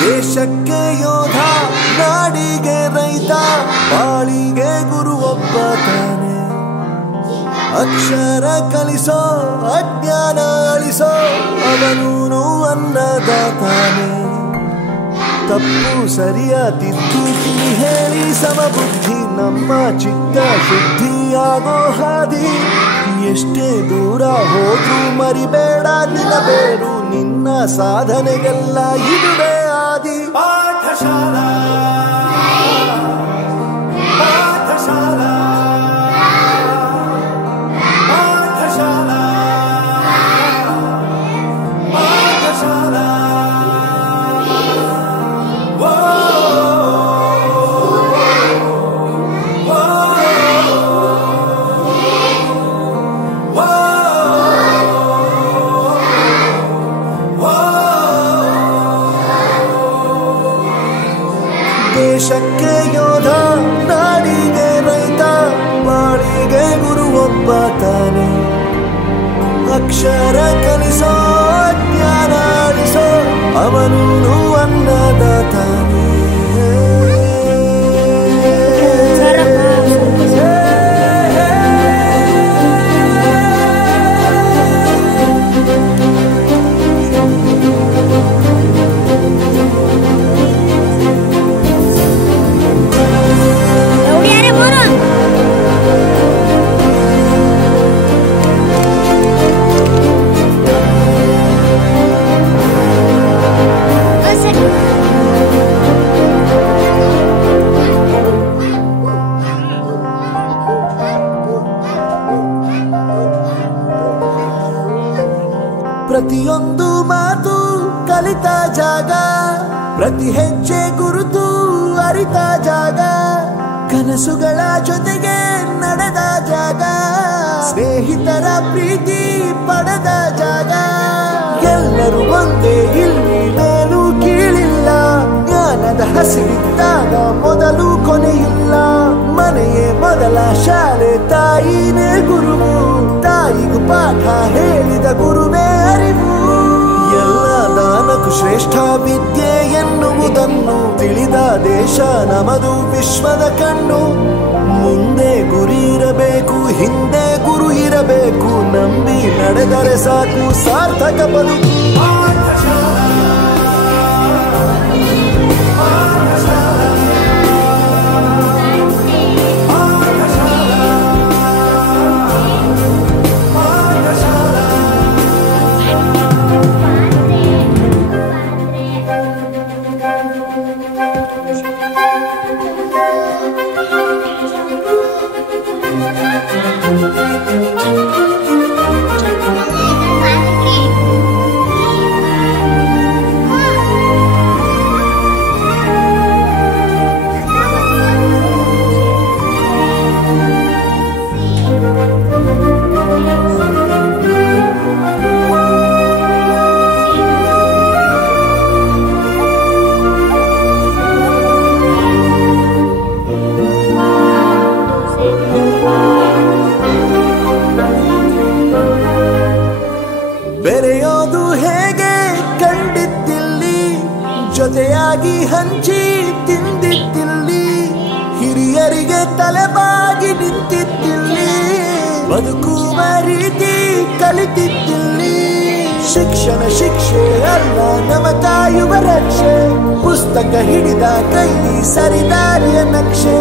ದೇಶಕ್ಕೆ ಯೋಧ ನಾಡಿಗೆ ರೈತ ಬಾಳಿಗೆ ಗುರು ಒಬ್ಬ ತಾನೆ ಅಕ್ಷರ ಕಲಿಸೋ ಅಜ್ಞಾನ ಅಳಿಸೋ ಅವನೂನು ಅನ್ನದಾತಾನೆ ತಪ್ಪು ಸರಿಯ ತಿದ್ದು ತಿಳಿ ಹೇಳಿ ಸಮಬುದ್ಧಿ ನಮ್ಮ ಚಿತ್ತ ಶುದ್ಧಿಯಾಗೋ ಹಾದಿ ಎಷ್ಟೇ ದೂರ ಹೋದ್ರೂ ಮರಿಬೇಡ ನಿಲ್ಲಬೇಡು ನಿನ್ನ ಸಾಧನೆಗೆಲ್ಲ ಇದುವೇ ಆದಿ ಪಾಠಶಾಲಾ ಪಾಠಶಾಲಾ ಪಾಠಶಾಲಾ ಪಾಠಶಾಲಾ ದೇಶಕ್ಕೆ ಯೋಧ ನಾಡಿಗೆ ರೈತ ಬಾಳಿಗೆ ಗುರು ಒಬ್ಬ ತಾನೆ ಅಕ್ಷರ ಕಲಿಸೋ ಜ್ಞಾನ ಅಳಿಸೋ ಅವನೂನು ಅನ್ನದಾತಾನೆ ಪ್ರತಿಯೊಂದು ಮಾತು ಕಲಿತ ಜಾಗ ಪ್ರತಿ ಹೆಜ್ಜೆ ಗುರುತು ಅರಿತ ಜಾಗ ಕನಸುಗಳ ಜೊತೆಗೆ ನಡೆದ ಜಾಗ ಸ್ನೇಹಿತರ ಪ್ರೀತಿ ಪಡೆದ ಜಾಗ ಎಲ್ಲರೂ ಒಂದೇ ಇಲ್ಲಿ ಮೇಲೂ ಕೀಳಿಲ್ಲ ಜ್ಞಾನದ ಹಸಿರಿದ್ದಾಗ ಮೊದಲು ಕೊನೆಯಿಲ್ಲ ಮನೆಯೇ ಮೊದಲ ಶಾಲೆ ತಾಯಿನೇ ಗುರುವು ತಾಯಿಗೂ ಪಾಠ ಹೇಳಿದ ಗುರುವೇ ಅರಿವು ಎಲ್ಲ ದಾನಕ್ಕೂ ಶ್ರೇಷ್ಠ ವಿದ್ಯೆ ಎನ್ನುವುದನ್ನು ತಿಳಿದ ದೇಶ ನಮದು ವಿಶ್ವದ ಕಣ್ಣು ಮುಂದೆ ಗುರಿ ಇರಬೇಕು ಹಿಂದೆ ಗುರು ಇರಬೇಕು ನಂಬಿ ನಡೆದರೆ ಸಾಕು ಸಾರ್ಥಕ ಬದುಕು ಬೆರೆಯೋದು ಹೇಗೆ ಕಂಡಿದ್ದಿಲ್ಲಿ ಜೊತೆಯಾಗಿ ಹಂಚಿ ತಿಂದಿದ್ದಿಲ್ಲಿ ಹಿರಿಯರಿಗೆ ತಲೆಬಾಗಿ ನಿಂತಿದ್ದಿಲ್ಲಿ ಬದುಕುವ ರೀತಿ ಕಲಿತಿದ್ದಿಲ್ಲಿ ಶಿಕ್ಷಣ ಶಿಕ್ಷೆ ಅಲ್ಲ ನಮ ಕಾಯುವ ರಕ್ಷೆ ಪುಸ್ತಕ ಹಿಡಿದ ಕೈ ಸರಿದಾರಿಯ ನಕ್ಷೆ